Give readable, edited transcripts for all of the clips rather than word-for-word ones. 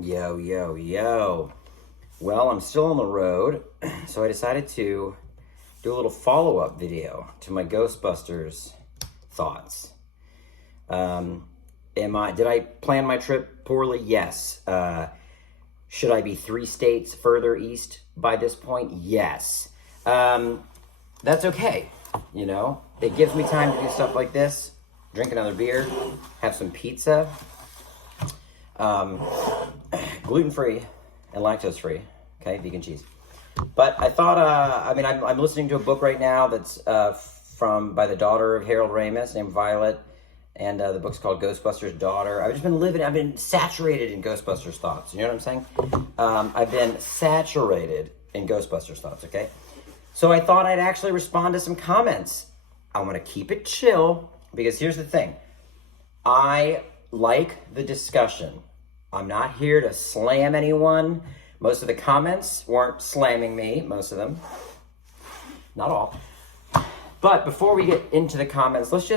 Yo, yo, yo. Well, I'm still on the road, so I decided to do a little follow-up video to my Ghostbusters thoughts. Did I plan my trip poorly? Yes. Should I be 3 states further east by this point? Yes. That's okay. You know, it gives me time to do stuff like this, drink another beer, have some pizza, gluten-free and lactose-free, okay, vegan cheese. But I thought, I'm listening to a book right now that's by the daughter of Harold Ramis named Violet, and the book's called Ghostbusters' Daughter. I've been saturated in Ghostbusters thoughts, you know what I'm saying? I've been saturated in Ghostbusters thoughts, okay? So I thought I'd actually respond to some comments. I want to keep it chill, because here's the thing. I like the discussion. I'm not here to slam anyone. Most of the comments weren't slamming me, most of them. Not all. But before we get into the comments, let's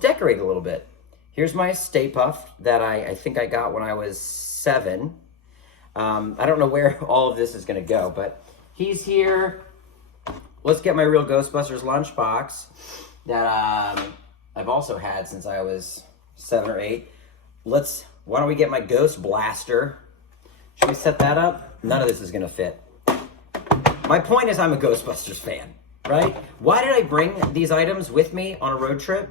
decorate a little bit. Here's my Stay Puft that I think I got when I was 7. I don't know where all of this is going to go, but he's here. Let's get my real Ghostbusters lunchbox that I've also had since I was 7 or 8. Why don't we get my Ghost Blaster? Should we set that up? None of this is going to fit. My point is I'm a Ghostbusters fan, right? Why did I bring these items with me on a road trip?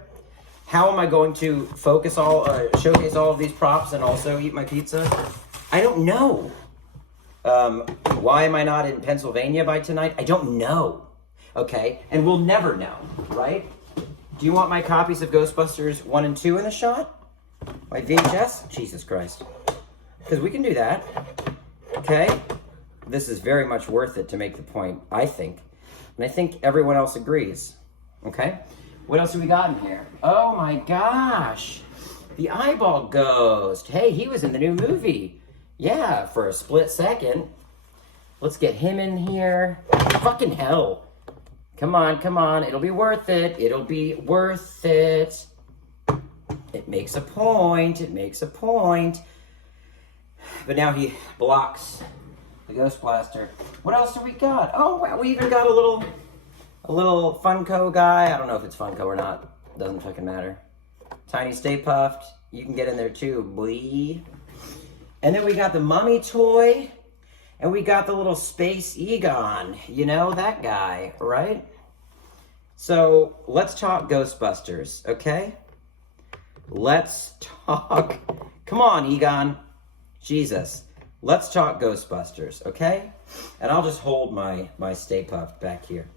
How am I going to showcase all of these props and also eat my pizza? I don't know. Why am I not in Pennsylvania by tonight? I don't know. Okay? And we'll never know, right? Do you want my copies of Ghostbusters 1 and 2 in the shot? My VHS? Jesus Christ. Because we can do that. Okay? This is very much worth it to make the point, I think. And I think everyone else agrees. Okay? What else have we got in here? Oh my gosh! The Eyeball Ghost. Hey, he was in the new movie. Yeah, for a split second. Let's get him in here. Fucking hell. Come on, come on. It'll be worth it. It'll be worth it. It makes a point. It makes a point. But now he blocks the Ghost Blaster. What else do we got? Oh, wow, we even got a little Funko guy. I don't know if it's Funko or not. Doesn't fucking matter. Tiny Stay Puft. You can get in there too, boy. And then we got the Mummy toy. And we got the little Space Egon. You know, that guy, right? So, let's talk Ghostbusters, okay? Let's talk... Come on, Egon. Jesus. Let's talk Ghostbusters, okay? And I'll just hold my Stay Puft back here.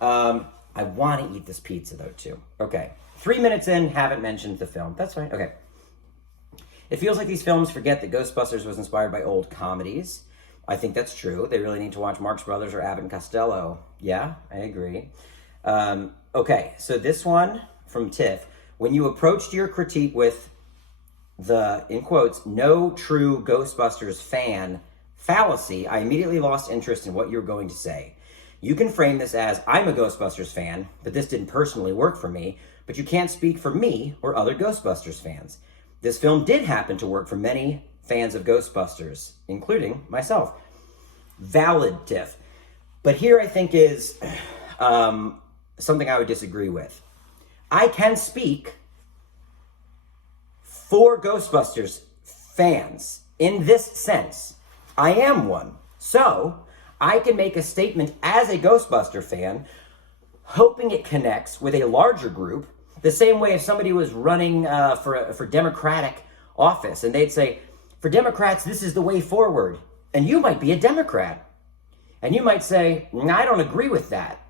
I want to eat this pizza, though, too. Okay. 3 minutes in, haven't mentioned the film. That's fine. Okay. It feels like these films forget that Ghostbusters was inspired by old comedies. I think that's true. They really need to watch Marx Brothers or Abbott and Costello. Yeah, I agree. Okay, so this one from Tiff. When you approached your critique with the, in quotes, no true Ghostbusters fan fallacy, I immediately lost interest in what you were going to say. You can frame this as, I'm a Ghostbusters fan, but this didn't personally work for me, but you can't speak for me or other Ghostbusters fans. This film did happen to work for many fans of Ghostbusters, including myself. Valid, Tiff. But here I think is something I would disagree with. I can speak for Ghostbusters fans in this sense. I am one. So, I can make a statement as a Ghostbuster fan, hoping it connects with a larger group, the same way if somebody was running for Democratic office, and they'd say, for Democrats, this is the way forward. And you might be a Democrat. And you might say, I don't agree with that.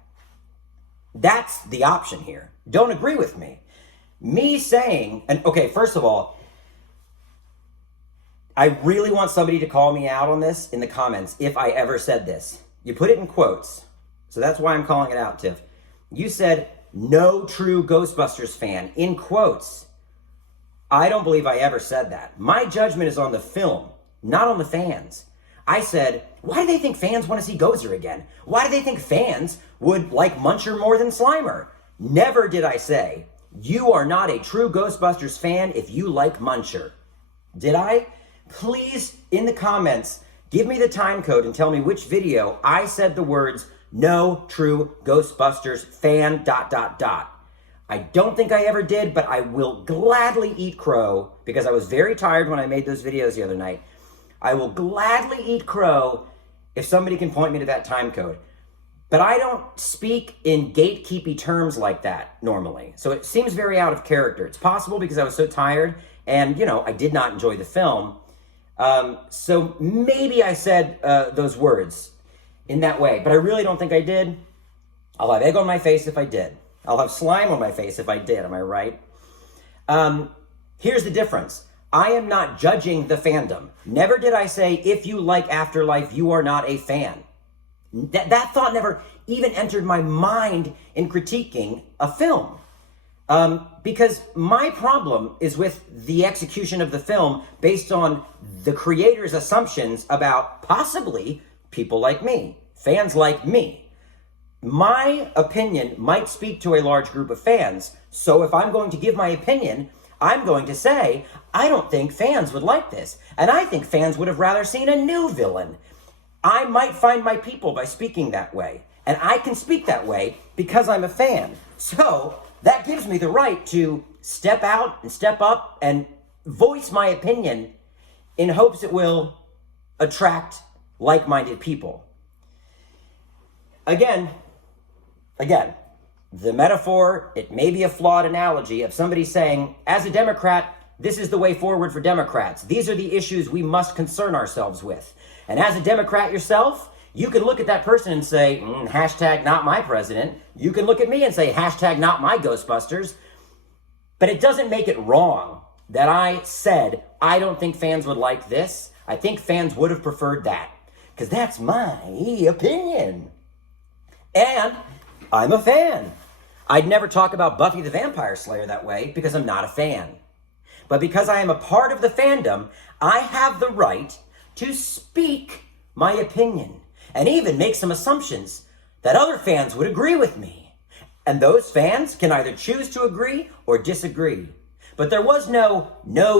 That's the option here. Don't agree with me. Me saying, and okay, first of all, I really want somebody to call me out on this in the comments if I ever said this. You put it in quotes. So that's why I'm calling it out, Tiff. You said, no true Ghostbusters fan, in quotes. I don't believe I ever said that. My judgment is on the film, not on the fans. I said, why do they think fans want to see Gozer again? Why do they think fans would like Muncher more than Slimer? Never did I say, you are not a true Ghostbusters fan if you like Muncher. Did I? please, in the comments, give me the time code and tell me which video I said the words, "No true Ghostbusters fan, .. I don't think I ever did, but I will gladly eat crow, because I was very tired when I made those videos the other night. I will gladly eat crow if somebody can point me to that time code. But I don't speak in gatekeeping terms like that normally. So it seems very out of character. It's possible because I was so tired and, you know, I did not enjoy the film. So maybe I said those words in that way, but I really don't think I did. I'll have egg on my face if I did. I'll have slime on my face if I did. Am I right? Here's the difference. I am not judging the fandom. Never did I say, if you like Afterlife, you are not a fan. That thought never even entered my mind in critiquing a film. Because my problem is with the execution of the film based on the creator's assumptions about possibly people like me, fans like me. My opinion might speak to a large group of fans, so if I'm going to give my opinion, I'm going to say, I don't think fans would like this, and I think fans would have rather seen a new villain. I might find my people by speaking that way, and I can speak that way because I'm a fan. So that gives me the right to step out and step up and voice my opinion in hopes it will attract like-minded people. Again, the metaphor, it may be a flawed analogy of somebody saying, as a Democrat, this is the way forward for Democrats. These are the issues we must concern ourselves with. And as a Democrat yourself, you can look at that person and say, hashtag not my president. You can look at me and say, hashtag not my Ghostbusters. But it doesn't make it wrong that I said, I don't think fans would like this. I think fans would have preferred that. Because that's my opinion. And I'm a fan. I'd never talk about Buffy the Vampire Slayer that way because I'm not a fan. But because I am a part of the fandom, I have the right to speak my opinion and even make some assumptions that other fans would agree with me. And those fans can either choose to agree or disagree. But there was no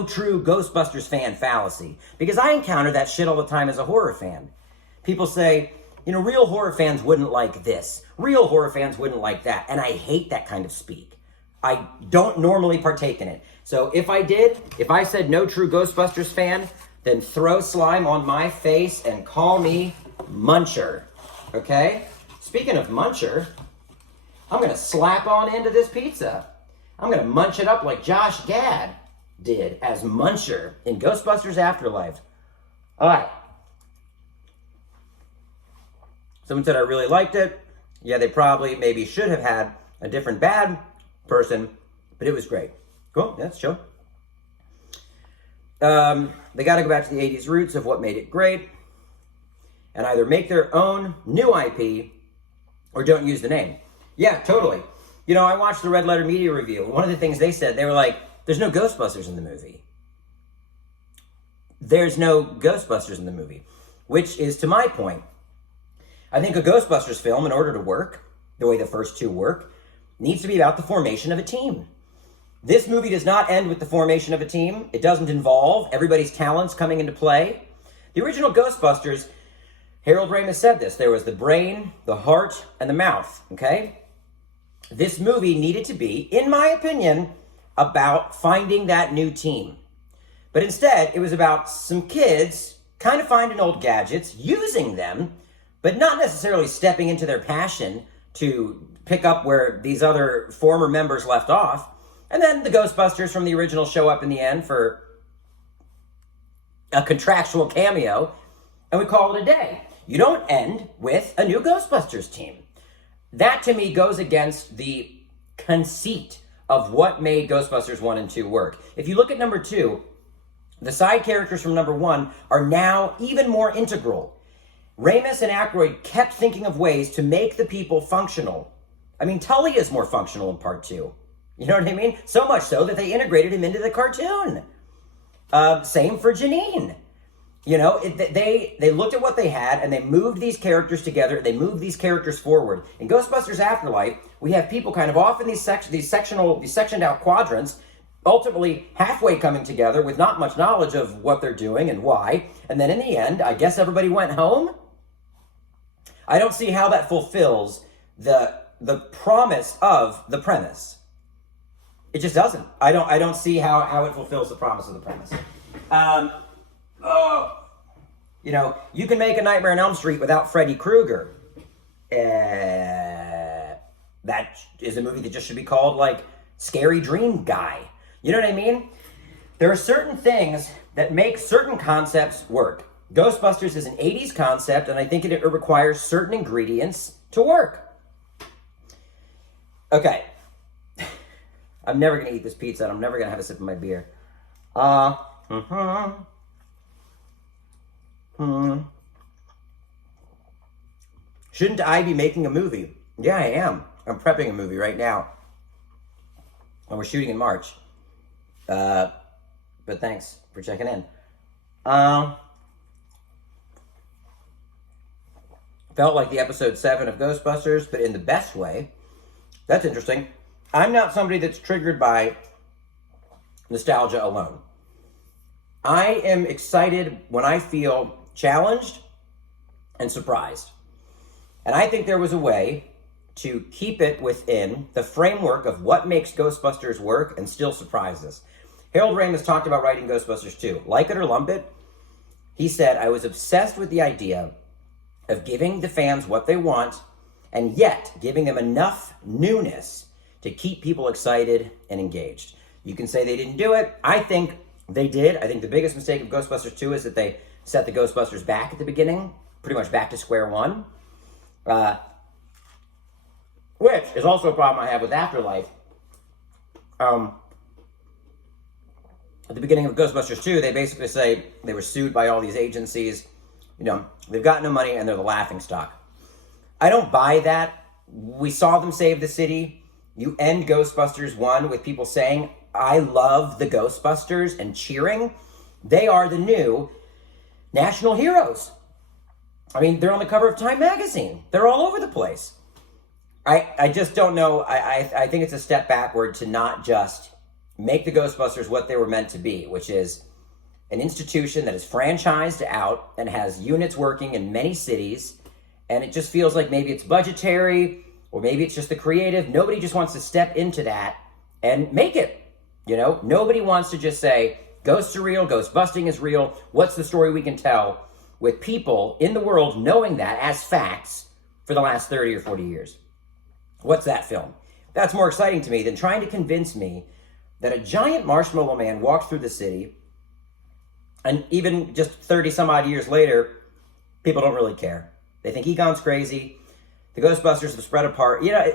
true Ghostbusters fan fallacy, because I encounter that shit all the time as a horror fan. People say, you know, real horror fans wouldn't like this. Real horror fans wouldn't like that. And I hate that kind of speak. I don't normally partake in it. So if I said no true Ghostbusters fan, then throw slime on my face and call me Muncher. Okay? Speaking of Muncher, I'm going to slap on into this pizza. I'm going to munch it up like Josh Gad did as Muncher in Ghostbusters Afterlife. All right. Someone said I really liked it. Yeah, they probably maybe should have had a different bad person, but it was great. Cool, that's chill. They got to go back to the 80s roots of what made it great and either make their own new IP or don't use the name. Yeah, totally. You know, I watched the Red Letter Media review. One of the things they said, they were like, there's no Ghostbusters in the movie. There's no Ghostbusters in the movie, which is to my point. I think a Ghostbusters film, in order to work, the way the first two work, needs to be about the formation of a team. This movie does not end with the formation of a team. It doesn't involve everybody's talents coming into play. The original Ghostbusters, Harold Ramis said this, there was the brain, the heart, and the mouth, okay? This movie needed to be, in my opinion, about finding that new team. But instead, it was about some kids kind of finding old gadgets, using them, but not necessarily stepping into their passion to pick up where these other former members left off. And then the Ghostbusters from the original show up in the end for a contractual cameo, and we call it a day. You don't end with a new Ghostbusters team. That, to me, goes against the conceit of what made Ghostbusters 1 and 2 work. If you look at number 2, the side characters from number 1 are now even more integral. Ramis and Aykroyd kept thinking of ways to make the people functional. I mean, Tully is more functional in part 2. You know what I mean? So much so that they integrated him into the cartoon. Same for Janine. You know, they looked at what they had and they moved these characters together. They moved these characters forward. In Ghostbusters Afterlife, we have people kind of off in these sectioned out quadrants, ultimately halfway coming together with not much knowledge of what they're doing and why. And then in the end, I guess everybody went home. I don't see how that fulfills the promise of the premise. It just doesn't. I don't see how it fulfills the promise of the premise. You know, you can make a Nightmare on Elm Street without Freddy Krueger. That is a movie that just should be called, like, Scary Dream Guy. You know what I mean? There are certain things that make certain concepts work. Ghostbusters is an 80s concept, and I think it requires certain ingredients to work. Okay. I'm never going to eat this pizza, and I'm never going to have a sip of my beer. Shouldn't I be making a movie? Yeah, I am. I'm prepping a movie right now. And we're shooting in March. But thanks for checking in. Felt like the episode 7 of Ghostbusters, but in the best way. That's interesting. I'm not somebody that's triggered by nostalgia alone. I am excited when I feel challenged and surprised. And I think there was a way to keep it within the framework of what makes Ghostbusters work and still surprise us. Harold Ramis talked about writing Ghostbusters 2. Like it or lump it, he said, I was obsessed with the idea of giving the fans what they want and yet giving them enough newness to keep people excited and engaged. You can say they didn't do it. I think they did. I think the biggest mistake of Ghostbusters 2 is that they set the Ghostbusters back at the beginning, pretty much back to square one. Which is also a problem I have with Afterlife. At the beginning of Ghostbusters 2, they basically say they were sued by all these agencies. You know, they've got no money and they're the laughingstock. I don't buy that. We saw them save the city. You end Ghostbusters 1 with people saying, I love the Ghostbusters and cheering. They are the new national heroes. I mean, they're on the cover of Time magazine. They're all over the place. I just don't know. I think it's a step backward to not just make the Ghostbusters what they were meant to be, which is an institution that is franchised out and has units working in many cities. And it just feels like maybe it's budgetary or maybe it's just the creative. Nobody just wants to step into that and make it. You know, nobody wants to just say, ghosts are real, ghost busting is real. What's the story we can tell with people in the world knowing that as facts for the last 30 or 40 years? What's that film? That's more exciting to me than trying to convince me that a giant marshmallow man walks through the city and even just 30 some odd years later, people don't really care. They think Egon's crazy. The Ghostbusters have spread apart. You know,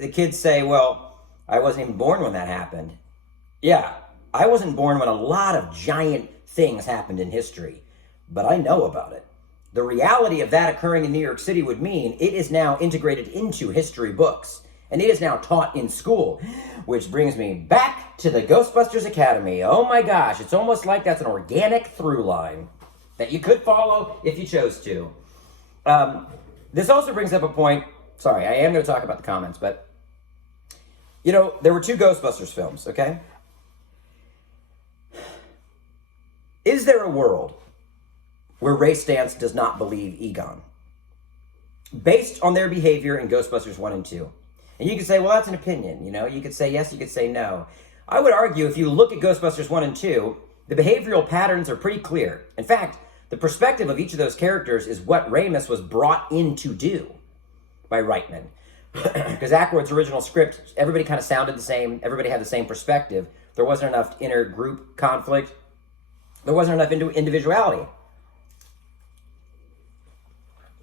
the kids say, well, I wasn't even born when that happened. Yeah, I wasn't born when a lot of giant things happened in history, but I know about it. The reality of that occurring in New York City would mean it is now integrated into history books, and it is now taught in school, which brings me back to the Ghostbusters Academy. Oh my gosh, it's almost like that's an organic through line that you could follow if you chose to. This also brings up a point. Sorry, I am going to talk about the comments, but, you know, there were 2 Ghostbusters films, okay? Is there a world where Ray Stantz does not believe Egon, based on their behavior in Ghostbusters 1 and 2? And you could say, well, that's an opinion, you know? You could say yes, you could say no. I would argue if you look at Ghostbusters 1 and 2, the behavioral patterns are pretty clear. In fact, the perspective of each of those characters is what Ramis was brought in to do by Reitman. Because Aykroyd's original script, everybody kind of sounded the same. Everybody had the same perspective. There wasn't enough inter-group conflict. There wasn't enough individuality.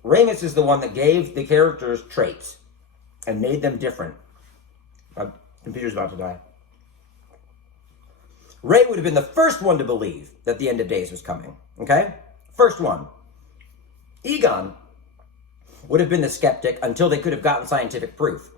Ramis is the one that gave the characters traits and made them different. My computer's about to die. Ray would have been the first one to believe that the end of days was coming. Okay? First one. Egon would have been the skeptic until they could have gotten scientific proof.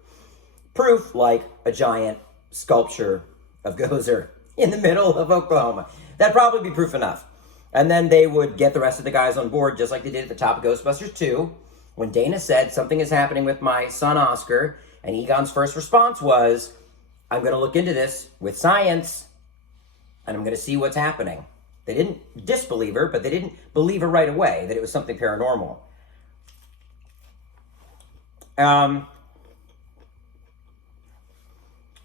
Proof like a giant sculpture of Gozer in the middle of Oklahoma. That'd probably be proof enough. And then they would get the rest of the guys on board, just like they did at the top of Ghostbusters 2, when Dana said, something is happening with my son Oscar, and Egon's first response was, I'm going to look into this with science. and I'm going to see what's happening. They didn't disbelieve her, but they didn't believe her right away that it was something paranormal. I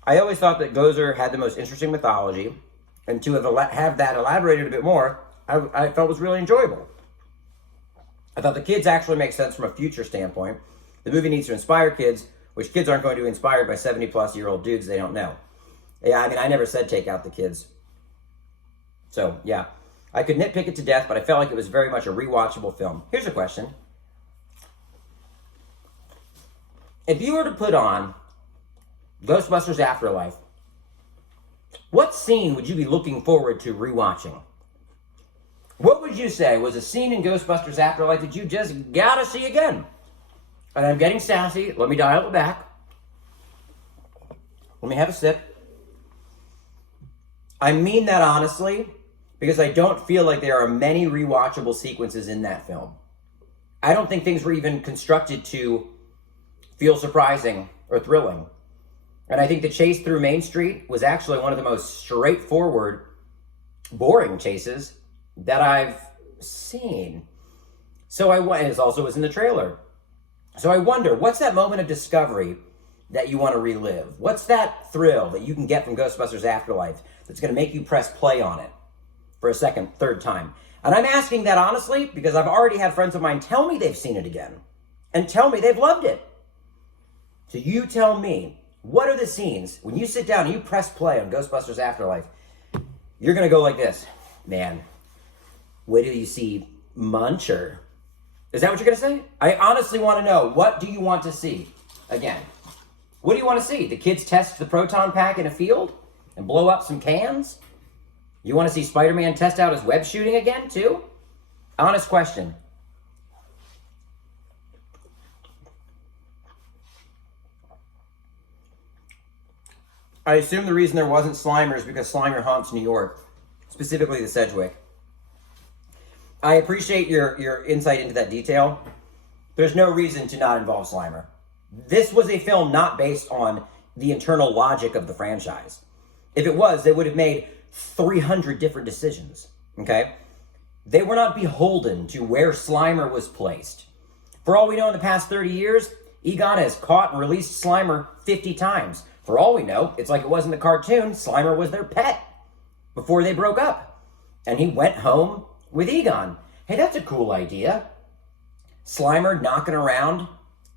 always thought that Gozer had the most interesting mythology, and to have that elaborated a bit more, I felt was really enjoyable. I thought the kids actually make sense from a future standpoint. The movie needs to inspire kids, which kids aren't going to be inspired by 70-plus-year-old dudes they don't know. Yeah, I mean, I never said take out the kids. So, yeah. I could nitpick it to death, but I felt like it was very much a rewatchable film. Here's a question. If you were to put on Ghostbusters Afterlife, what scene would you be looking forward to rewatching? What would you say was a scene in Ghostbusters Afterlife that you just gotta see again? And I'm getting sassy. Let me dial it back. Let me have a sip. I mean that honestly, because I don't feel like there are many rewatchable sequences in that film. I don't think things were even constructed to feel surprising or thrilling. And I think the chase through Main Street was actually one of the most straightforward, boring chases that I've seen. So it also was in the trailer. So I wonder, what's that moment of discovery that you want to relive? What's that thrill that you can get from Ghostbusters Afterlife that's going to make you press play on it for a second, third time? And I'm asking that honestly because I've already had friends of mine tell me they've seen it again and tell me they've loved it. So you tell me, what are the scenes when you sit down and you press play on Ghostbusters Afterlife? You're going to go like this. Man, wait till you see Muncher. Is that what you're going to say? I honestly want to know, what do you want to see again? What do you want to see? The kids test the proton pack in a field and blow up some cans? You want to see Spider-Man test out his web shooting again, too? Honest question. I assume the reason there wasn't Slimer is because Slimer haunts New York, specifically the Sedgwick. I appreciate your insight into that detail. There's no reason to not involve Slimer. This was a film not based on the internal logic of the franchise. If it was, they would have made 300 different decisions, okay? They were not beholden to where Slimer was placed. For all we know, in the past 30 years, Egon has caught and released Slimer 50 times. For all we know, it's like it was in the cartoon, Slimer was their pet before they broke up. And he went home with Egon. Hey, that's a cool idea. Slimer knocking around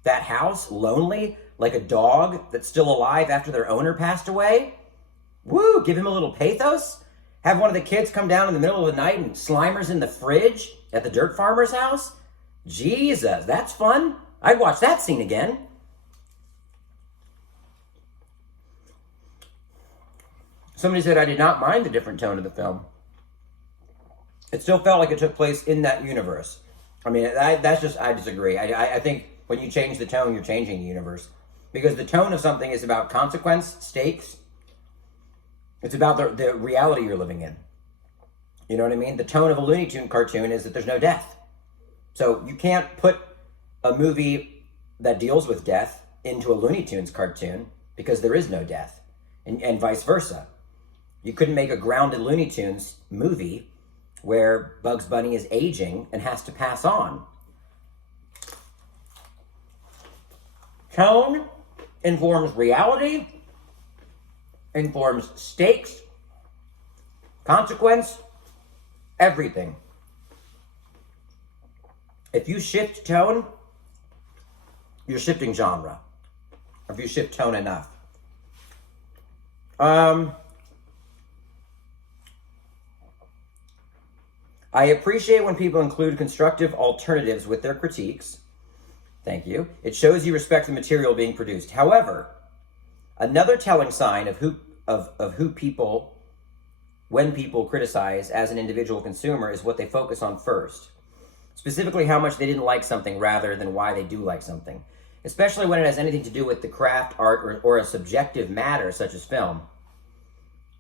that house, lonely, like a dog that's still alive after their owner passed away. Woo, give him a little pathos. Have one of the kids come down in the middle of the night and Slimer's in the fridge at the dirt farmer's house. Jesus, that's fun. I'd watch that scene again. Somebody said I did not mind the different tone of the film. It still felt like it took place in that universe. I mean, I disagree. I think when you change the tone, you're changing the universe. Because the tone of something is about consequence, stakes. It's about the reality you're living in. You know what I mean? The tone of a Looney Tunes cartoon is that there's no death. So you can't put a movie that deals with death into a Looney Tunes cartoon because there is no death. And vice versa. You couldn't make a grounded Looney Tunes movie where Bugs Bunny is aging and has to pass on. Tone informs reality, informs stakes, consequence, everything. If you shift tone, you're shifting genre. If you shift tone enough. I appreciate when people include constructive alternatives with their critiques. Thank you. It shows you respect the material being produced. However, another telling sign of who people, when people criticize as an individual consumer, is what they focus on first. Specifically, how much they didn't like something rather than why they do like something. Especially when it has anything to do with the craft, art, or a subjective matter such as film.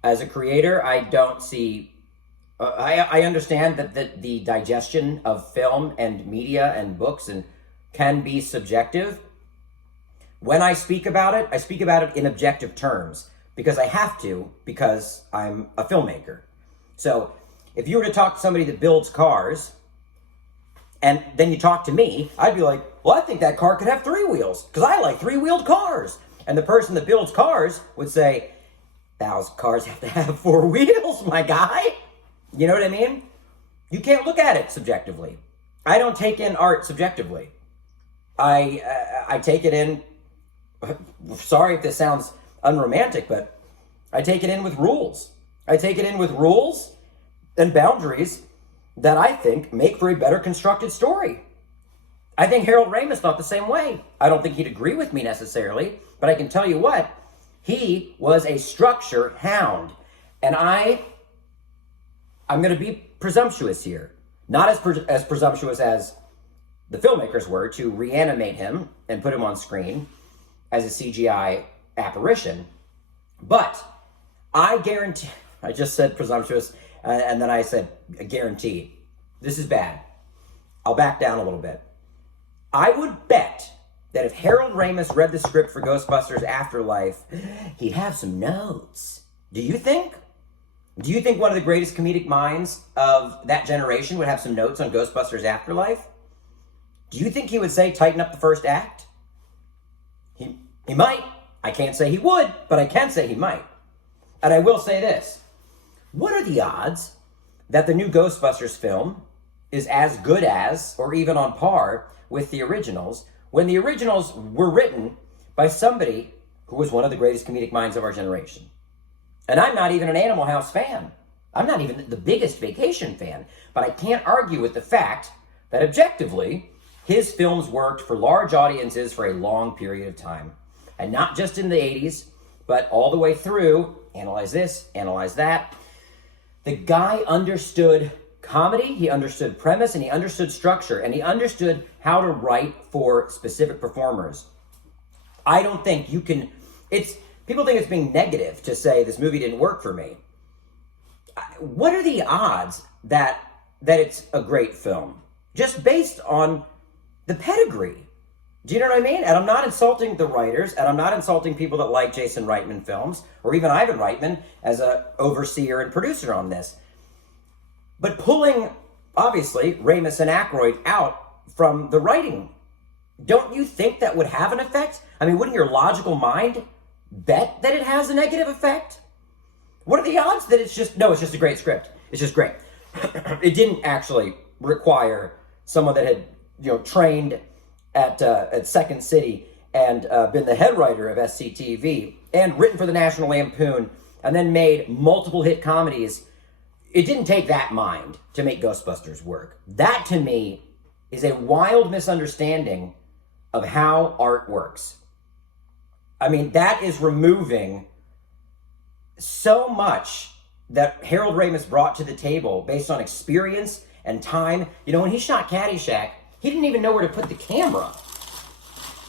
As a creator, I don't see... I understand that the digestion of film and media and books can be subjective. When I speak about it in objective terms because I have to, because I'm a filmmaker. So if you were to talk to somebody that builds cars, and then you talk to me, I'd be like, well, I think that car could have 3 wheels, because I like 3-wheeled cars. And the person that builds cars would say, those cars have to have 4 wheels, my guy. You know what I mean? You can't look at it subjectively. I don't take in art subjectively. I take it in, sorry if this sounds unromantic, but I take it in with rules. I take it in with rules and boundaries that I think make for a better constructed story. I think Harold Ramis thought the same way. I don't think he'd agree with me necessarily, but I can tell you what, he was a structure hound. And I'm going to be presumptuous here. Not as presumptuous as the filmmakers were to reanimate him and put him on screen as a CGI apparition. But I guarantee, I just said presumptuous, and then I said guarantee. This is bad. I'll back down a little bit. I would bet that if Harold Ramis read the script for Ghostbusters Afterlife, he'd have some notes. Do you think? Do you think one of the greatest comedic minds of that generation would have some notes on Ghostbusters Afterlife? Do you think he would say, tighten up the first act? He might. I can't say he would, but I can say he might. And I will say this. What are the odds that the new Ghostbusters film is as good as, or even on par with the originals, when the originals were written by somebody who was one of the greatest comedic minds of our generation? And I'm not even an Animal House fan. I'm not even the biggest Vacation fan. But I can't argue with the fact that objectively, his films worked for large audiences for a long period of time. And not just in the 80s, but all the way through. Analyze this, analyze that. The guy understood comedy, he understood premise, and he understood structure, and he understood how to write for specific performers. I don't think you can, people think it's being negative to say this movie didn't work for me. What are the odds that it's a great film? Just based on the pedigree. Do you know what I mean? And I'm not insulting the writers, and I'm not insulting people that like Jason Reitman films, or even Ivan Reitman as an overseer and producer on this. But pulling, obviously, Ramis and Aykroyd out from the writing, don't you think that would have an effect? I mean, wouldn't your logical mind bet that it has a negative effect? What are the odds that it's just a great script. It's just great. It didn't actually require someone that had, trained at Second City and been the head writer of SCTV and written for the National Lampoon and then made multiple hit comedies. It didn't take that mind to make Ghostbusters work. That, to me, is a wild misunderstanding of how art works. I mean, that is removing so much that Harold Ramis brought to the table based on experience and time. When he shot Caddyshack, he didn't even know where to put the camera.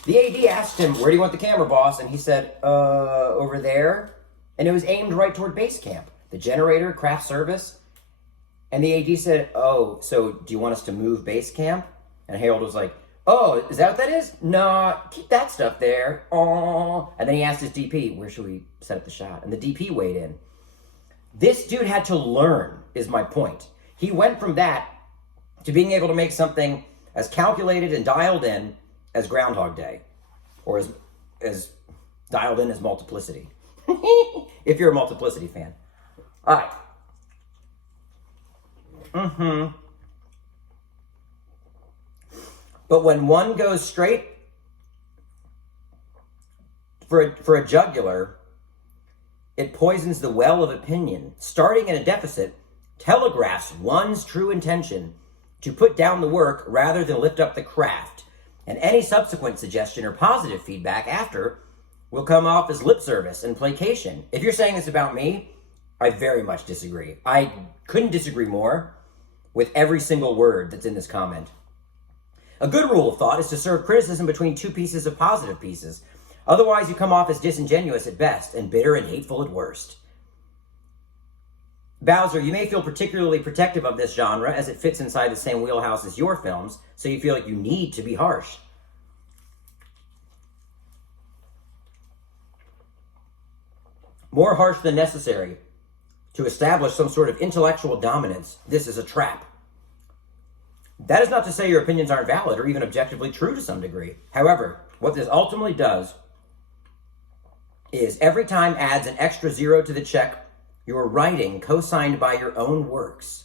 The AD asked him, where do you want the camera, boss? And he said, over there. And it was aimed right toward base camp. The generator, craft service. And the AD said, oh, so do you want us to move base camp? And Harold was like, oh, is that what that is? No, keep that stuff there. Oh. And then he asked his DP, where should we set up the shot? And the DP weighed in. This dude had to learn, is my point. He went from that to being able to make something as calculated and dialed in as Groundhog Day, or as dialed in as Multiplicity. If you're a Multiplicity fan. All right. But when one goes straight for a jugular, it poisons the well of opinion. Starting in a deficit telegraphs one's true intention to put down the work rather than lift up the craft. And any subsequent suggestion or positive feedback after will come off as lip service and placation. If you're saying this about me, I very much disagree. I couldn't disagree more with every single word that's in this comment. A good rule of thought is to serve criticism between two pieces of positive pieces. Otherwise, you come off as disingenuous at best and bitter and hateful at worst. Bowser, you may feel particularly protective of this genre as it fits inside the same wheelhouse as your films, so you feel like you need to be harsh. More harsh than necessary. to establish some sort of intellectual dominance, this is a trap. That is not to say your opinions aren't valid or even objectively true to some degree. However, what this ultimately does is every time adds an extra zero to the check you're writing co-signed by your own works.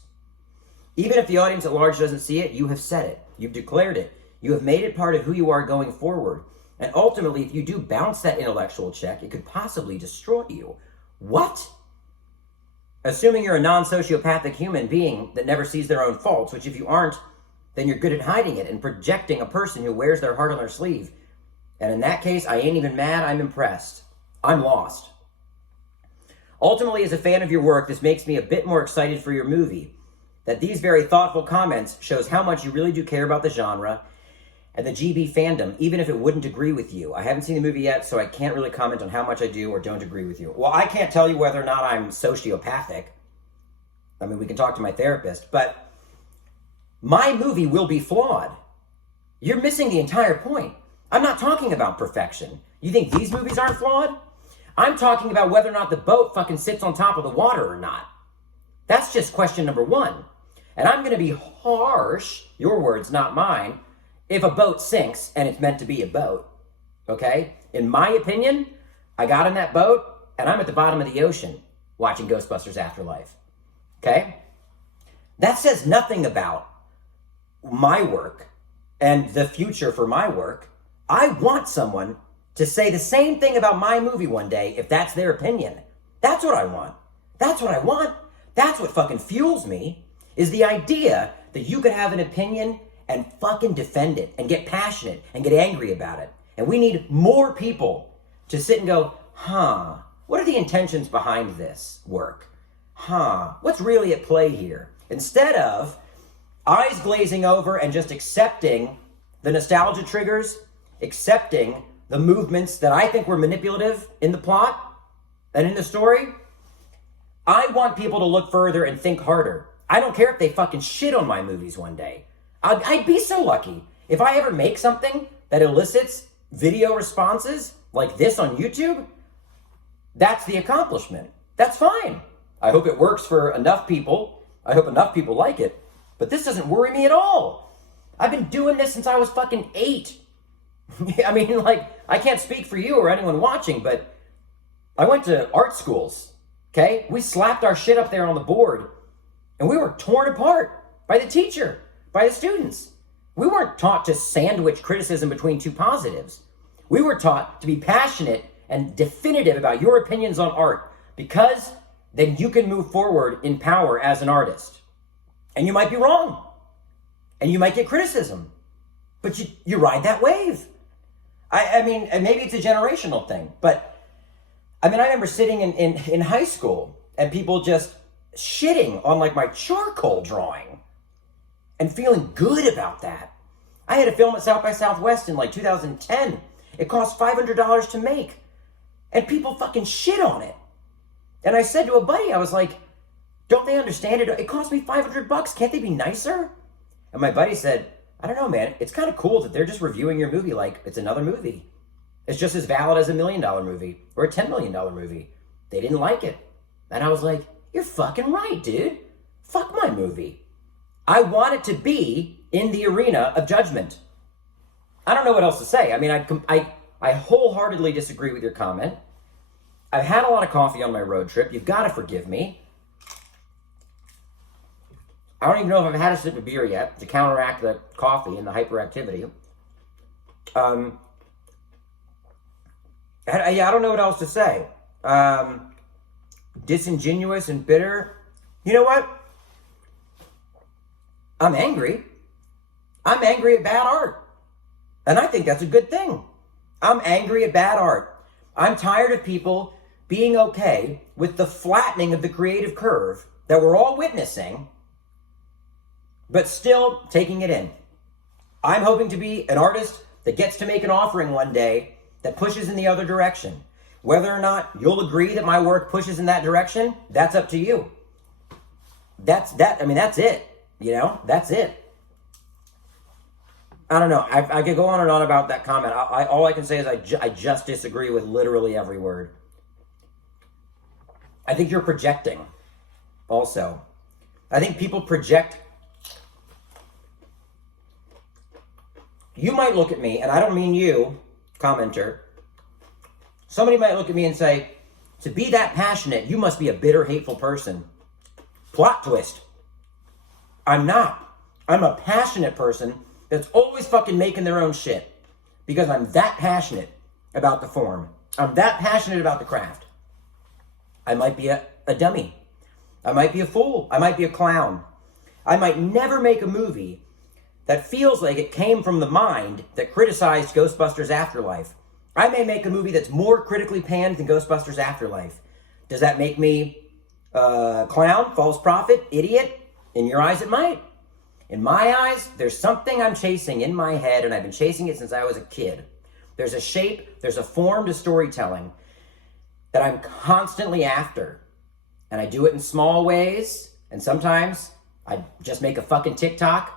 Even if the audience at large doesn't see it, you have said it. You've declared it. You have made it part of who you are going forward. And ultimately, if you do bounce that intellectual check, it could possibly destroy you. What? Assuming you're a non-sociopathic human being that never sees their own faults, which if you aren't, then you're good at hiding it and projecting a person who wears their heart on their sleeve. And in that case, I ain't even mad, I'm impressed. I'm lost. Ultimately, as a fan of your work, this makes me a bit more excited for your movie. That these very thoughtful comments shows how much you really do care about the genre and the GB fandom, even if it wouldn't agree with you. I haven't seen the movie yet, so I can't really comment on how much I do or don't agree with you. Well, I can't tell you whether or not I'm sociopathic. I mean, we can talk to my therapist, but my movie will be flawed. You're missing the entire point. I'm not talking about perfection. You think these movies aren't flawed? I'm talking about whether or not the boat fucking sits on top of the water or not. That's just question number one. And I'm going to be harsh, your words, not mine, if a boat sinks and it's meant to be a boat. Okay? In my opinion, I got in that boat and I'm at the bottom of the ocean watching Ghostbusters Afterlife. Okay? That says nothing about my work and the future for my work. I want someone to say the same thing about my movie one day if that's their opinion. That's what I want. That's what I want. That's what fucking fuels me, is the idea that you could have an opinion and fucking defend it and get passionate and get angry about it. And we need more people to sit and go, what are the intentions behind this work? What's really at play here? Instead of eyes glazing over and just accepting the nostalgia triggers, accepting the movements that I think were manipulative in the plot and in the story, I want people to look further and think harder. I don't care if they fucking shit on my movies one day. I'd be so lucky if I ever make something that elicits video responses like this on YouTube. That's the accomplishment. That's fine. I hope it works for enough people. I hope enough people like it. But this doesn't worry me at all. I've been doing this since I was fucking 8. I mean, like, I can't speak for you or anyone watching, but I went to art schools, okay? We slapped our shit up there on the board, and we were torn apart by the teacher, by the students. We weren't taught to sandwich criticism between two positives. We were taught to be passionate and definitive about your opinions on art, because then you can move forward in power as an artist. And you might be wrong, and you might get criticism, but you ride that wave. I mean, and maybe it's a generational thing, but I mean, I remember sitting in high school and people just shitting on like my charcoal drawing and feeling good about that. I had a film at South by Southwest in like 2010. It cost $500 to make, and people fucking shit on it. And I said to a buddy, I was like, don't they understand it? It cost me $500. Can't they be nicer? And my buddy said, I don't know, man. It's kind of cool that they're just reviewing your movie like it's another movie. It's just as valid as $1 million movie or a $10 million movie. They didn't like it. And I was like, you're fucking right, dude. Fuck my movie. I want it to be in the arena of judgment. I don't know what else to say. I mean, I wholeheartedly disagree with your comment. I've had a lot of coffee on my road trip. You've got to forgive me. I don't even know if I've had a sip of beer yet to counteract the coffee and the hyperactivity. I don't know what else to say. Disingenuous and bitter. You know what? I'm angry. I'm angry at bad art. And I think that's a good thing. I'm angry at bad art. I'm tired of people being okay with the flattening of the creative curve that we're all witnessing, but still taking it in. I'm hoping to be an artist that gets to make an offering one day that pushes in the other direction. Whether or not you'll agree that my work pushes in that direction, that's up to you. That's it. You know, that's it. I don't know. I could go on and on about that comment. All I can say is I just disagree with literally every word. I think you're projecting. also. I think people project. You might look at me, and I don't mean you, commenter. Somebody might look at me and say, to be that passionate, you must be a bitter, hateful person. Plot twist. I'm not. I'm a passionate person that's always fucking making their own shit. Because I'm that passionate about the form. I'm that passionate about the craft. I might be a dummy. I might be a fool. I might be a clown. I might never make a movie that feels like it came from the mind that criticized Ghostbusters Afterlife. I may make a movie that's more critically panned than Ghostbusters Afterlife. Does that make me clown, false prophet, idiot? In your eyes, it might. In my eyes, there's something I'm chasing in my head, and I've been chasing it since I was a kid. There's a shape, there's a form to storytelling that I'm constantly after. And I do it in small ways, and sometimes I just make a fucking TikTok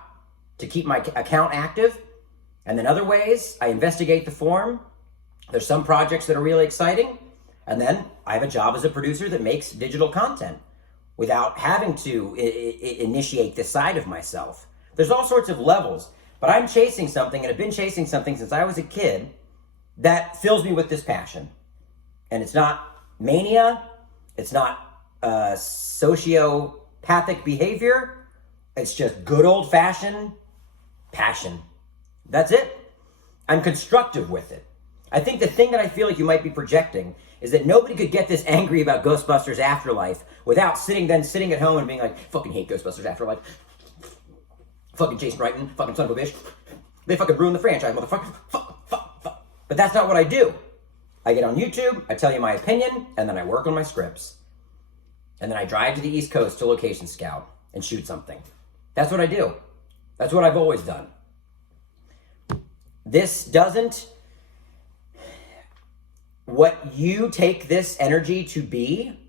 to keep my account active. And then other ways, I investigate the form. There's some projects that are really exciting. And then I have a job as a producer that makes digital content without having to initiate this side of myself. There's all sorts of levels. But I'm chasing something, and I've been chasing something since I was a kid that fills me with this passion. And it's not mania. It's not sociopathic behavior. It's just good old-fashioned passion. That's it. I'm constructive with it. I think the thing that I feel like you might be projecting is that nobody could get this angry about Ghostbusters Afterlife without sitting at home and being like, fucking hate Ghostbusters Afterlife. Fucking Jason Reitman, fucking son of a bitch. They fucking ruined the franchise, motherfucker. Fuck. But that's not what I do. I get on YouTube, I tell you my opinion, and then I work on my scripts. And then I drive to the East Coast to location scout and shoot something. That's what I do. That's what I've always done. This doesn't... What you take this energy to be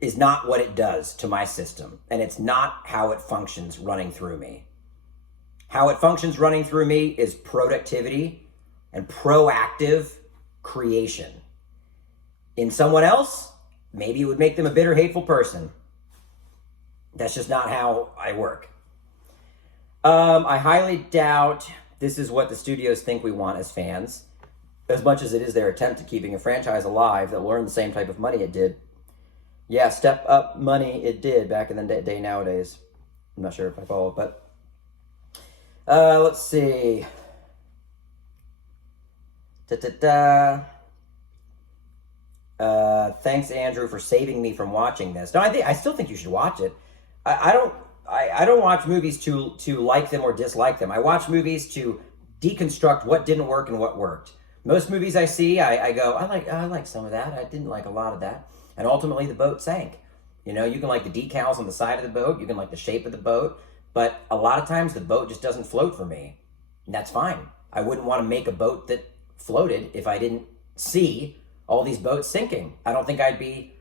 is not what it does to my system. And it's not how it functions running through me. How it functions running through me is productivity and proactive creation. In someone else, maybe it would make them a bitter, hateful person. That's just not how I work. I highly doubt this is what the studios think we want as fans, as much as it is their attempt at keeping a franchise alive that will earn the same type of money it did. Yeah, step up money it did back in the day nowadays. I'm not sure if I follow, but let's see. Thanks, Andrew, for saving me from watching this. No, I still think you should watch it. I don't watch movies to like them or dislike them. I watch movies to deconstruct what didn't work and what worked. Most movies I see, I go, I like some of that. I didn't like a lot of that. And ultimately the boat sank. You know, you can like the decals on the side of the boat. You can like the shape of the boat. But a lot of times the boat just doesn't float for me. And that's fine. I wouldn't want to make a boat that floated if I didn't see all these boats sinking. I don't think I'd be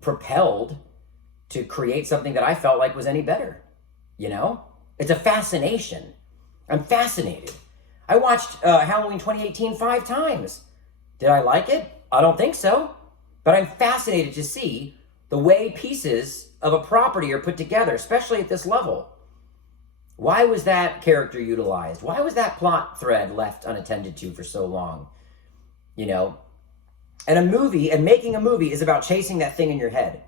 propelled to create something that I felt like was any better. You know? It's a fascination. I'm fascinated. I watched Halloween 2018 5 times. Did I like it? I don't think so. But I'm fascinated to see the way pieces of a property are put together, especially at this level. Why was that character utilized? Why was that plot thread left unattended to for so long? You know? And a movie, and making a movie, is about chasing that thing in your head.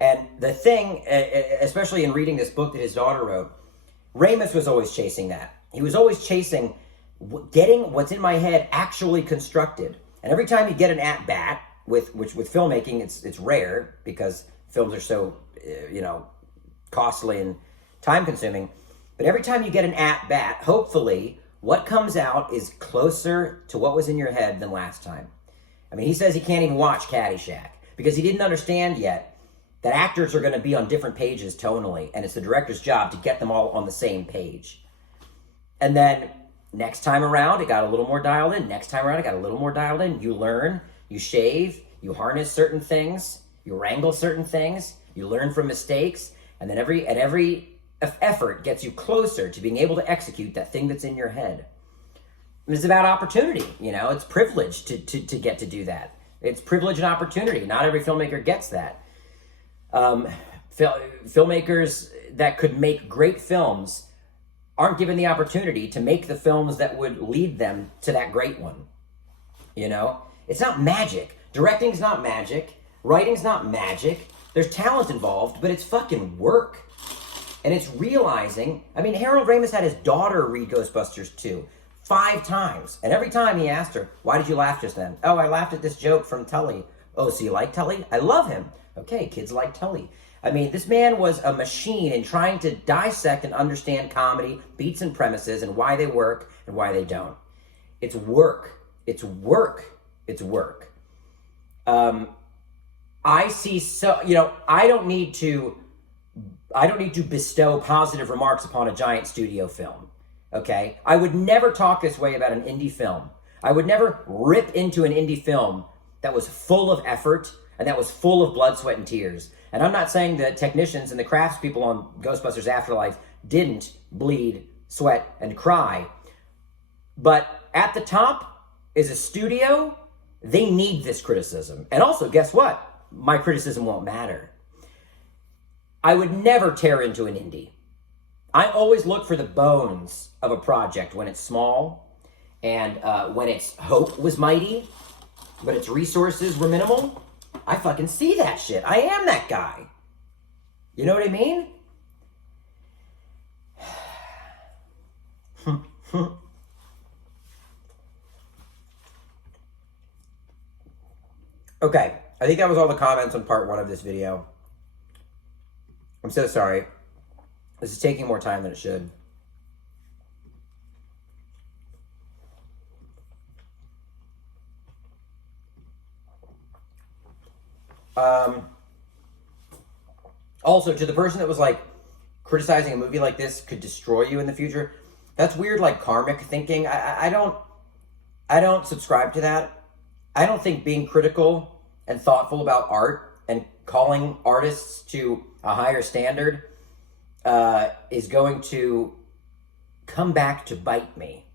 And the thing, especially in reading this book that his daughter wrote, Ramis was always chasing that. He was always chasing getting what's in my head actually constructed. And every time you get an at-bat, with filmmaking, it's rare because films are so, costly and time-consuming. But every time you get an at-bat, hopefully, what comes out is closer to what was in your head than last time. I mean, he says he can't even watch Caddyshack because he didn't understand yet that actors are going to be on different pages tonally, and it's the director's job to get them all on the same page. And then next time around, it got a little more dialed in. Next time around, it got a little more dialed in. You learn, you shave, you harness certain things, you wrangle certain things, you learn from mistakes, and then every effort gets you closer to being able to execute that thing that's in your head. It's about opportunity, it's privilege to get to do that. It's privilege and opportunity. Not every filmmaker gets that. Filmmakers that could make great films aren't given the opportunity to make the films that would lead them to that great one. You know? It's not magic. Directing's not magic. Writing's not magic. There's talent involved, but it's fucking work. And it's realizing, I mean, Harold Ramis had his daughter read Ghostbusters 2 5 times. And every time he asked her, why did you laugh just then? Oh, I laughed at this joke from Tully. Oh, so you like Tully? I love him. Okay, kids like Tully. I mean, this man was a machine in trying to dissect and understand comedy, beats and premises, and why they work and why they don't. It's work. It's work. It's work. I see so, you know, I don't need to bestow positive remarks upon a giant studio film. Okay? I would never talk this way about an indie film. I would never rip into an indie film that was full of effort and that was full of blood, sweat, and tears. And I'm not saying the technicians and the craftspeople on Ghostbusters Afterlife didn't bleed, sweat, and cry. But at the top is a studio. They need this criticism. And also, guess what? My criticism won't matter. I would never tear into an indie. I always look for the bones of a project when it's small and when its hope was mighty, but its resources were minimal. I fucking see that shit. I am that guy. You know what I mean? Okay, I think that was all the comments on part 1 of this video. I'm so sorry. This is taking more time than it should. Also, to the person that was like, criticizing a movie like this could destroy you in the future, that's weird, like karmic thinking. I don't subscribe to that. I don't think being critical and thoughtful about art and calling artists to a higher standard is going to come back to bite me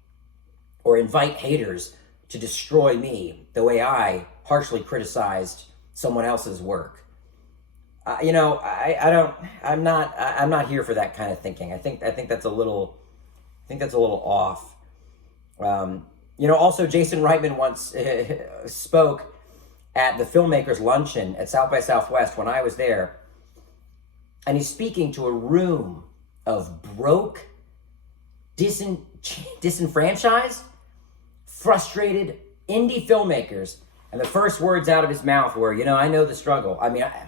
or invite haters to destroy me the way I harshly criticized someone else's work. You know, I'm not here for that kind of thinking. I think that's a little off. You know, also Jason Reitman once spoke at the filmmakers luncheon at South by Southwest when I was there, and he's speaking to a room of broke, disenfranchised, frustrated indie filmmakers, and the first words out of his mouth were, you know, I know the struggle. I mean, I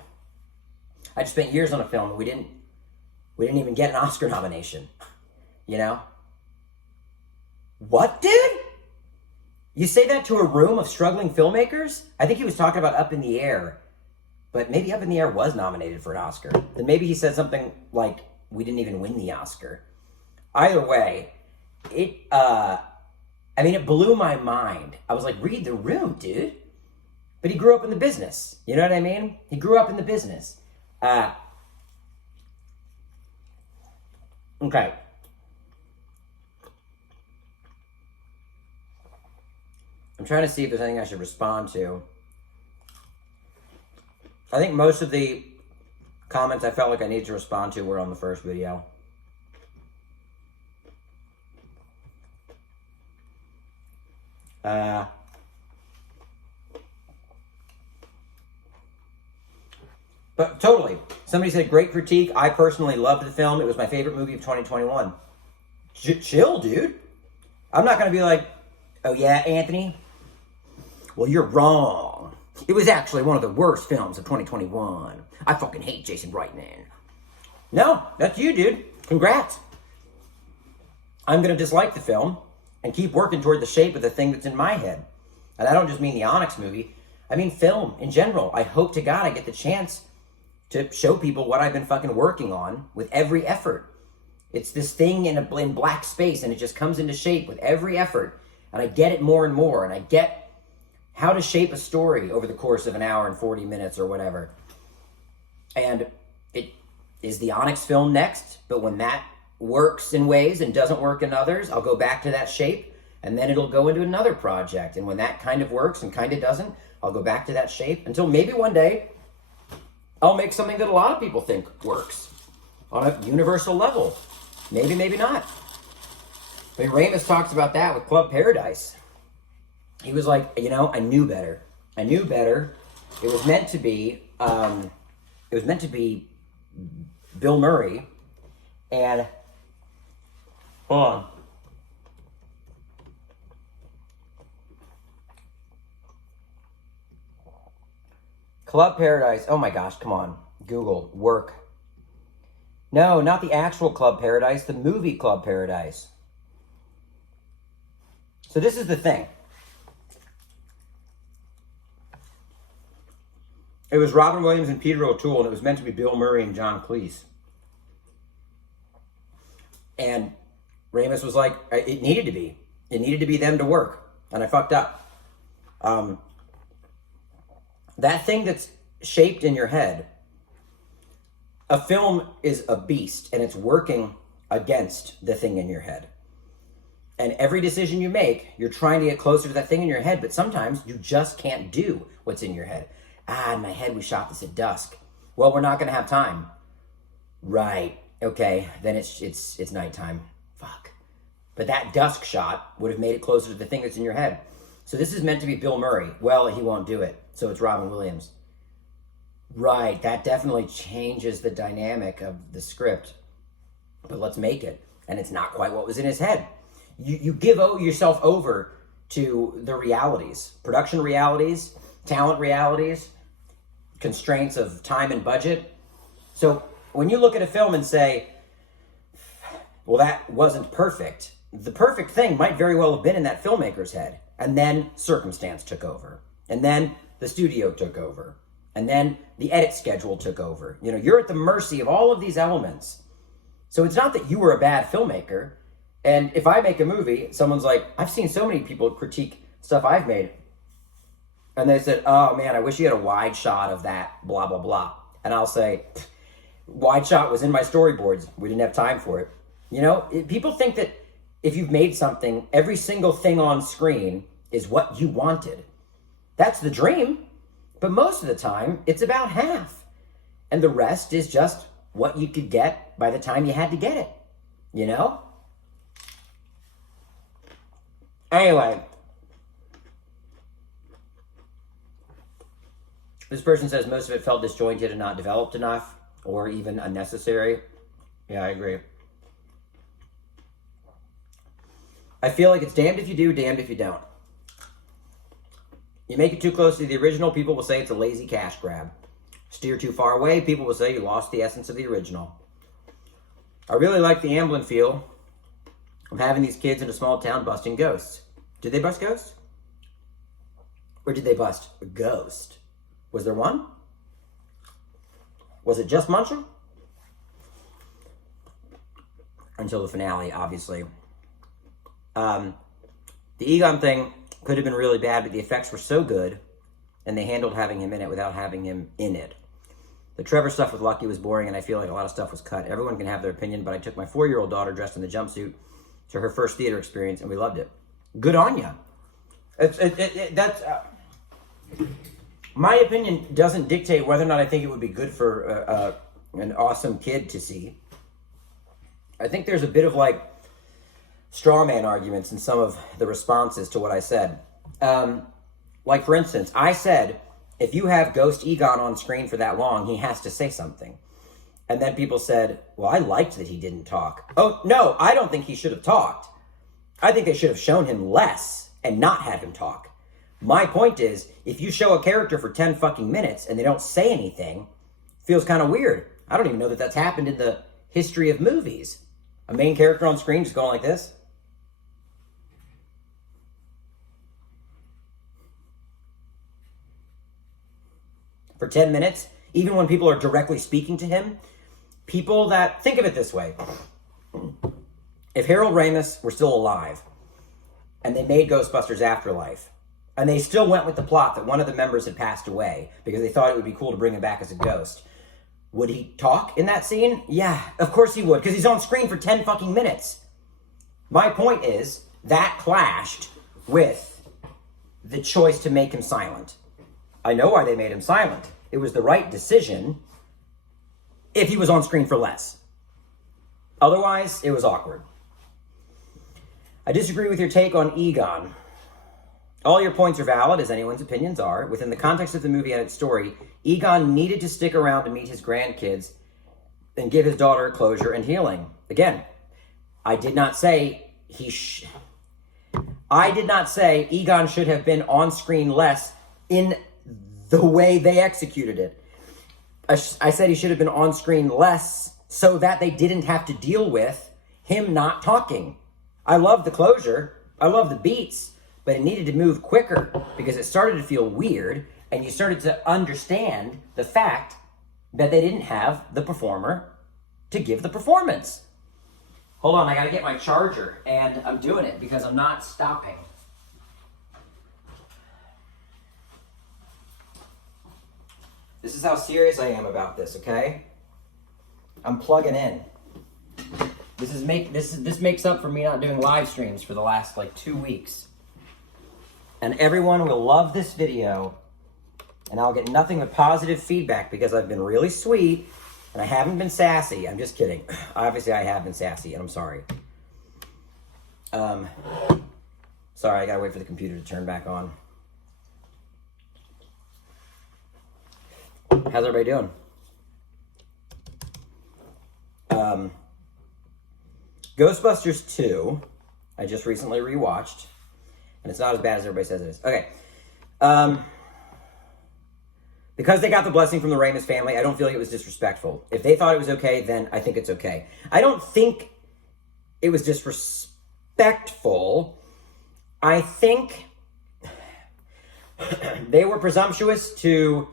just spent years on a film and we didn't even get an Oscar nomination. You know? What, dude? You say that to a room of struggling filmmakers? I think he was talking about Up in the Air, but maybe Up in the Air was nominated for an Oscar. Then maybe he said something like, we didn't even win the Oscar. Either way, it blew my mind. I was like, read the room, dude. But he grew up in the business. You know what I mean? He grew up in the business. Okay. I'm trying to see if there's anything I should respond to. I think most of the comments I felt like I needed to respond to were on the first video. But totally. Somebody said, great critique. I personally loved the film. It was my favorite movie of 2021. Chill, dude. I'm not going to be like, oh yeah, Anthony? Well, you're wrong. It was actually one of the worst films of 2021. I fucking hate Jason Reitman. No, that's you, dude. Congrats. I'm going to dislike the film and keep working toward the shape of the thing that's in my head. And I don't just mean the Onyx movie. I mean film in general. I hope to God I get the chance to show people what I've been fucking working on with every effort. It's this thing in black space, and it just comes into shape with every effort. And I get it more and more, and I get how to shape a story over the course of an hour and 40 minutes or whatever. And it is the Onyx film next, but when that works in ways and doesn't work in others, I'll go back to that shape, and then it'll go into another project. And when that kind of works and kind of doesn't, I'll go back to that shape until maybe one day I'll make something that a lot of people think works on a universal level. Maybe, maybe not. I mean, Ramis talks about that with Club Paradise. He was like, you know, I knew better. I knew better. It was meant to be, Bill Murray, and hold on. Club Paradise. Oh my gosh, come on. Google, work. No, not the actual Club Paradise, the movie Club Paradise. So this is the thing. It was Robin Williams and Peter O'Toole, and it was meant to be Bill Murray and John Cleese. And Ramis was like, it needed to be. It needed to be them to work. And I fucked up. That thing that's shaped in your head, a film is a beast, and it's working against the thing in your head. And every decision you make, you're trying to get closer to that thing in your head, but sometimes you just can't do what's in your head. In my head, we shot this at dusk. Well, we're not going to have time. Right. Okay. Then it's nighttime. Fuck. But that dusk shot would have made it closer to the thing that's in your head. So this is meant to be Bill Murray. Well, he won't do it. So it's Robin Williams. Right. That definitely changes the dynamic of the script. But let's make it. And it's not quite what was in his head. You give yourself over to the realities, production realities, talent realities, constraints of time and budget. So when you look at a film and say, well, that wasn't perfect, the perfect thing might very well have been in that filmmaker's head. And then circumstance took over. And then the studio took over. And then the edit schedule took over. You know, you're at the mercy of all of these elements. So it's not that you were a bad filmmaker. And if I make a movie, someone's like, I've seen so many people critique stuff I've made. And they said, oh man, I wish you had a wide shot of that, blah, blah, blah. And I'll say, wide shot was in my storyboards. We didn't have time for it. You know, people think that if you've made something, every single thing on screen is what you wanted. That's the dream. But most of the time, it's about half. And the rest is just what you could get by the time you had to get it. You know? Anyway. This person says most of it felt disjointed and not developed enough, or even unnecessary. Yeah, I agree. I feel like it's damned if you do, damned if you don't. You make it too close to the original, people will say it's a lazy cash grab. Steer too far away, people will say you lost the essence of the original. I really like the Amblin feel of having these kids in a small town busting ghosts. Did they bust ghosts? Or did they bust a ghost? Was there one? Was it just Muncher? Until the finale, obviously. The Egon thing could have been really bad, but the effects were so good, and they handled having him in it without having him in it. The Trevor stuff with Lucky was boring, and I feel like a lot of stuff was cut. Everyone can have their opinion, but I took my 4-year-old daughter dressed in the jumpsuit to her first theater experience, and we loved it. Good on ya. My opinion doesn't dictate whether or not I think it would be good for an awesome kid to see. I think there's a bit of like straw man arguments in some of the responses to what I said. Like for instance, I said, if you have Ghost Egon on screen for that long, he has to say something. And then people said, well, I liked that he didn't talk. Oh, no, I don't think he should have talked. I think they should have shown him less and not had him talk. My point is, if you show a character for 10 fucking minutes and they don't say anything, it feels kind of weird. I don't even know that that's happened in the history of movies. A main character on screen just going like this. For 10 minutes, even when people are directly speaking to him, people that, think of it this way. If Harold Ramis were still alive and they made Ghostbusters Afterlife, and they still went with the plot that one of the members had passed away because they thought it would be cool to bring him back as a ghost, would he talk in that scene? Yeah, of course he would, because he's on screen for 10 fucking minutes. My point is, that clashed with the choice to make him silent. I know why they made him silent. it was the right decision if he was on screen for less. Otherwise, it was awkward. I disagree with your take on Egon. All your points are valid, as anyone's opinions are. Within the context of the movie and its story, Egon needed to stick around to meet his grandkids and give his daughter closure and healing. Again, I did not say Egon should have been on screen less in the way they executed it. I said he should have been on screen less so that they didn't have to deal with him not talking. I love the closure. I love the beats. But it needed to move quicker because it started to feel weird, and you started to understand the fact that they didn't have the performer to give the performance. Hold on, I gotta get my charger, and I'm doing it because I'm not stopping. This is how serious I am about this, okay? I'm plugging in. This makes up for me not doing live streams for the last 2 weeks. And everyone will love this video, and I'll get nothing but positive feedback because I've been really sweet and I haven't been sassy. I'm just kidding. Obviously, I have been sassy, and I'm sorry. Sorry, I gotta wait for the computer to turn back on. How's everybody doing? Ghostbusters 2, I just recently rewatched. And it's not as bad as everybody says it is. Okay. Because they got the blessing from the Ramis family, I don't feel like it was disrespectful. If they thought it was okay, then I think it's okay. I don't think it was disrespectful. I think they were presumptuous to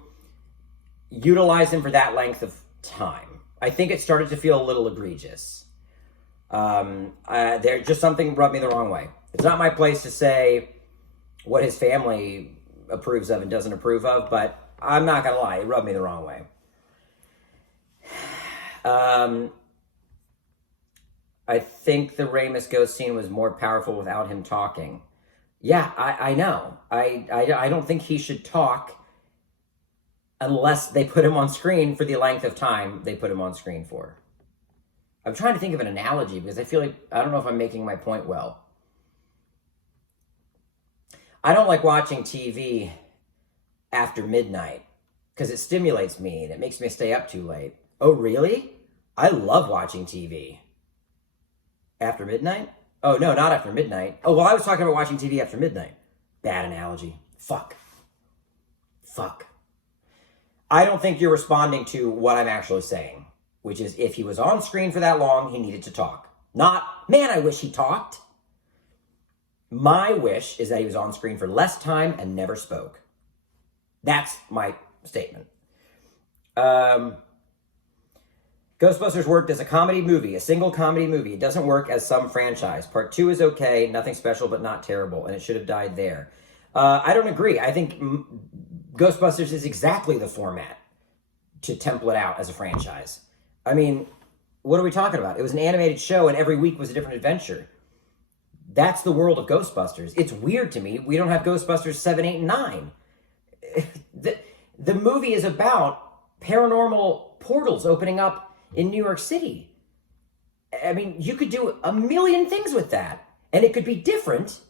utilize him for that length of time. I think it started to feel a little egregious. There just something rubbed me the wrong way. It's not my place to say what his family approves of and doesn't approve of, but I'm not going to lie, it rubbed me the wrong way. I think the Ramis ghost scene was more powerful without him talking. Yeah, I know. I don't think he should talk unless they put him on screen for the length of time they put him on screen for. I'm trying to think of an analogy because I feel like, I don't know if I'm making my point well. I don't like watching TV after midnight because it stimulates me and it makes me stay up too late. Oh, really? I love watching TV. After midnight? Oh, no, not after midnight. Oh, well, I was talking about watching TV after midnight. Bad analogy. Fuck. I don't think you're responding to what I'm actually saying, which is if he was on screen for that long, he needed to talk. Not, man, I wish he talked. My wish is that he was on screen for less time and never spoke. That's my statement. Ghostbusters worked as a comedy movie, a single comedy movie. It doesn't work as some franchise. Part 2 is okay, nothing special but not terrible, and it should have died there. I don't agree. I think Ghostbusters is exactly the format to template out as a franchise. I mean, what are we talking about? It was an animated show and every week was a different adventure. That's the world of Ghostbusters. It's weird to me. We don't have Ghostbusters 7, 8, and 9. The movie is about paranormal portals opening up in New York City. I mean, you could do a million things with that, and it could be different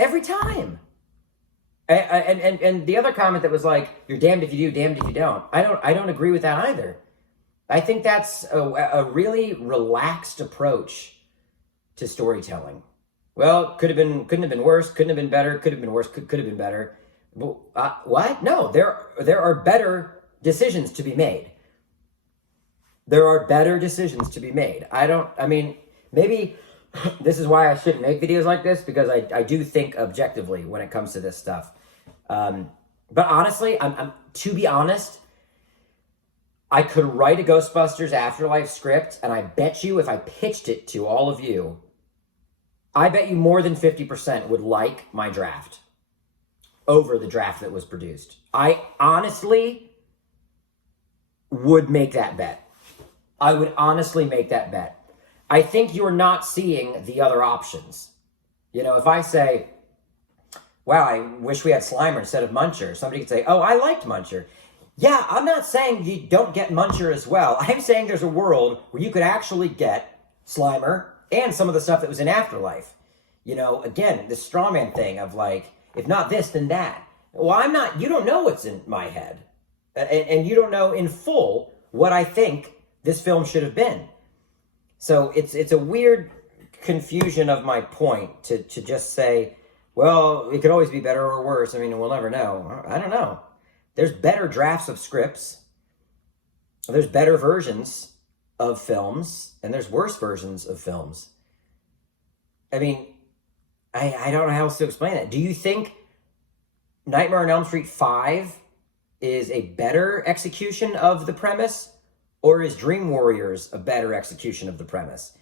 every time. And the other comment that was like, you're damned if you do, damned if you don't. I don't agree with that either. I think that's a really relaxed approach to storytelling. Well, couldn't have been worse, couldn't have been better, could have been worse, could have been better. What? No, there are better decisions to be made. There are better decisions to be made. Maybe this is why I shouldn't make videos like this, because I do think objectively when it comes to this stuff. But honestly, to be honest, I could write a Ghostbusters Afterlife script, and I bet you if I pitched it to all of you, I bet you more than 50% would like my draft over the draft that was produced. I honestly would make that bet. I would honestly make that bet. I think you're not seeing the other options. You know, if I say, wow, I wish we had Slimer instead of Muncher, somebody could say, oh, I liked Muncher. Yeah, I'm not saying you don't get Muncher as well. I'm saying there's a world where you could actually get Slimer and some of the stuff that was in Afterlife. You know, again, the strawman thing of like, if not this, then that. Well, you don't know what's in my head. And you don't know in full what I think this film should have been. So it's a weird confusion of my point to just say, well, it could always be better or worse. I mean, we'll never know. I don't know. There's better drafts of scripts. There's better versions of films, and there's worse versions of films. I mean, I don't know how else to explain it. Do you think Nightmare on Elm Street 5 is a better execution of the premise, or is Dream Warriors a better execution of the premise?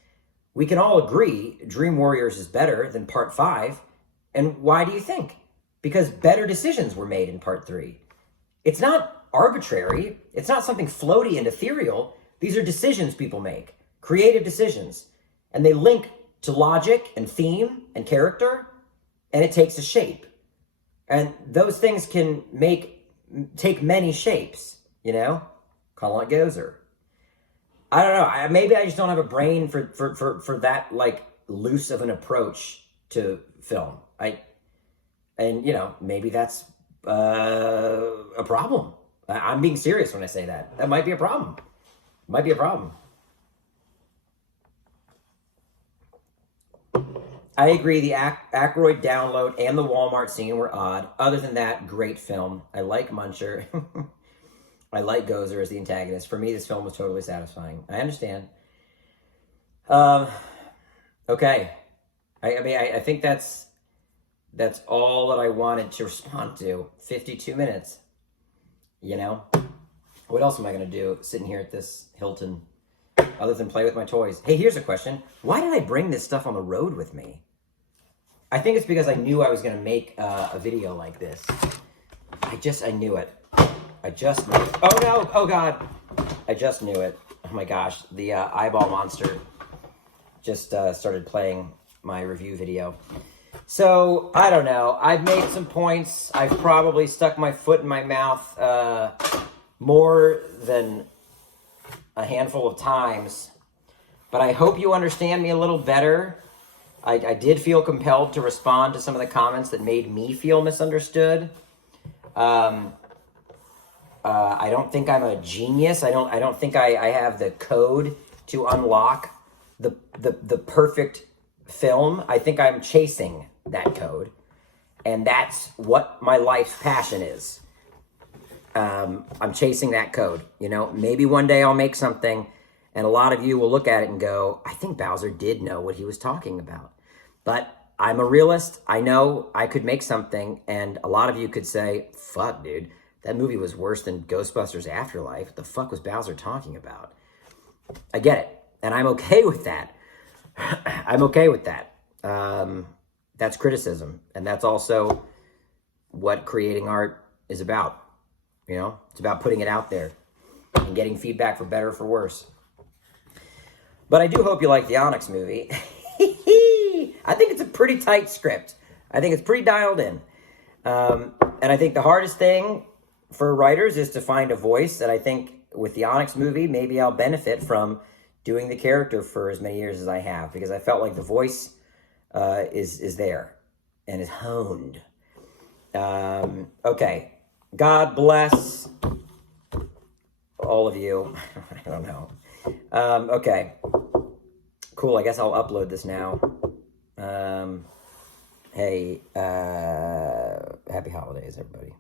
We can all agree Dream Warriors is better than Part 5, and why do you think? Because better decisions were made in Part 3. It's not arbitrary. It's not something floaty and ethereal. These are decisions people make, creative decisions, and they link to logic and theme and character, and it takes a shape. And those things can take many shapes, you know? Kind of like Gozer. I don't know. Maybe I just don't have a brain for that, like, loose of an approach to film. And you know, maybe that's a problem. I'm being serious when I say that. That might be a problem. Might be a problem. I agree, the Aykroyd download and the Walmart scene were odd. Other than that, great film. I like Muncher. I like Gozer as the antagonist. For me, this film was totally satisfying. I understand. Okay. I think that's all that I wanted to respond to. 52 minutes. You know? What else am I going to do sitting here at this Hilton other than play with my toys? Hey, here's a question. Why did I bring this stuff on the road with me? I think it's because I knew I was going to make a video like this. I knew it. I just knew it. Oh no! Oh God! I just knew it. Oh my gosh. The eyeball monster just started playing my review video. So, I don't know. I've made some points. I've probably stuck my foot in my mouth more than a handful of times. But I hope you understand me a little better. I did feel compelled to respond to some of the comments that made me feel misunderstood. I don't think I'm a genius. I don't think I have the code to unlock the perfect film. I think I'm chasing that code, and that's what my life's passion is. I'm chasing that code. You know, maybe one day I'll make something, and a lot of you will look at it and go, I think Bowser did know what he was talking about. But I'm a realist. I know I could make something, and a lot of you could say, fuck, dude, that movie was worse than Ghostbusters Afterlife. What the fuck was Bowser talking about? I get it, and I'm okay with that. I'm okay with that. That's criticism, and that's also what creating art is about. You know, it's about putting it out there and getting feedback for better or for worse. But I do hope you like the Onyx movie. I think it's a pretty tight script. I think it's pretty dialed in. And I think the hardest thing for writers is to find a voice. And I think with the Onyx movie, maybe I'll benefit from doing the character for as many years as I have, because I felt like the voice is there and is honed. Okay. God bless all of you. I don't know. Okay. Cool. I guess I'll upload this now. Hey, happy holidays, everybody.